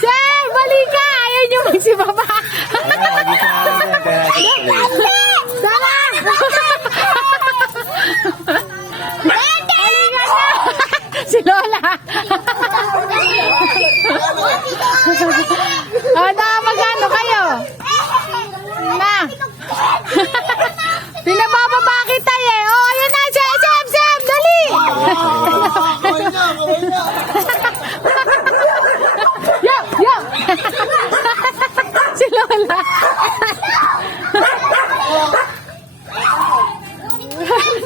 Sir, bali ka! Ayaw niyo magsibaba. Tara! Halika na! Si Lola. Na, magano kayo? Na. Pinabababa kita eh. Oh, ayan na. Sam, dali. Yo. Si Lola.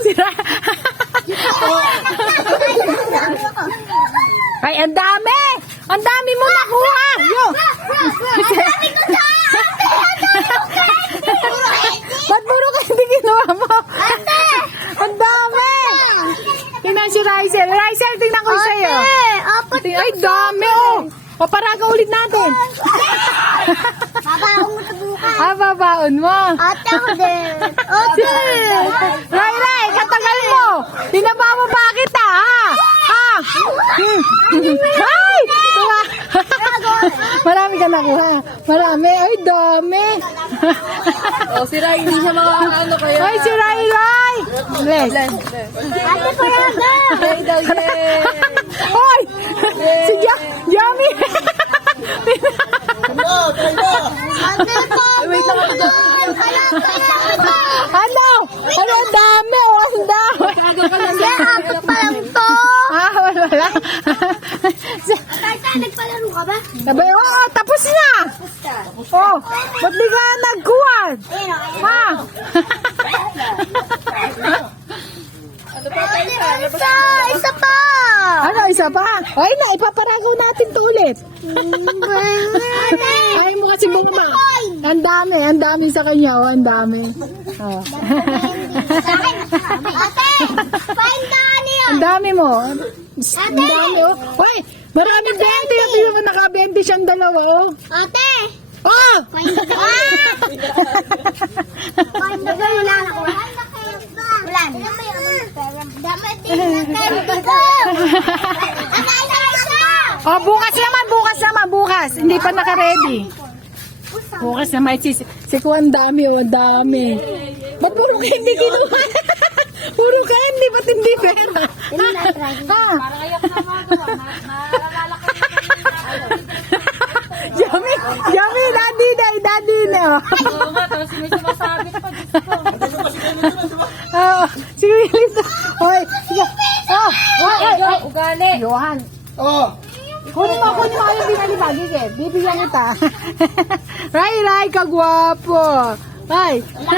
Sira. Ay, ang dami! Ang dami mo nakuha! Yo! Ba't puro ka hindi ginawa mo? Ang dami! Tingnan si Rizel. Rizel, tingnan ko sa'yo. Ay, dami oh! Paparaga ulit natin. Babaon mo sa bukas. Babaon mo. Ate ako din. Ate! Ray, katagal mo. Pinababa kita, ha? Ay! Marami ka nakuha. Marami. Ay, dami. Si Ray, hindi siya makakaano kayo. Ay, si Ray. Bless. Ate, paraga. Ray daw, yay! Hoy! Si Yummy! Ate, Wait lang ako dyan. Ano? Ano, ang dami. Oh, ang dami. apat pa lang to. Wala. Tata, nagpalaro ka ba? Sabi, oo, tapos na. Oh, ba't di ka nagkuhan? Ha? Isa pa. Ano, isa pa? Ay na, ipaparagaw natin to ulit. Ay mo kasi bumba. Ang dami sa kanya, oh, ang dami. Oh. Ate, fine ka niya. Ang dami mo. Ang dami, oh. Uy, marami 20. Yung naka-20 siyang dalawa, oh. Ate, Oh! fine ka. Fine na ba? Wala na ko. Wala na. Dapat din natin ko. Oh, bukas. Hindi pa naka-ready. Bukas naman. Si Kuya, ang dami, oh, ang dami. Ba't puro ka hindi kinuha? Puro ka hindi, ba't hindi pera? Ha? Yummy, daddy na. Oo nga, tapos may sumasabit pa. Oh, si Willis. Hoy, Ugali. Johan. Oh! Kunin mo yung binalibagi, Bibigyan kita. Ray, kagwapo. Ay.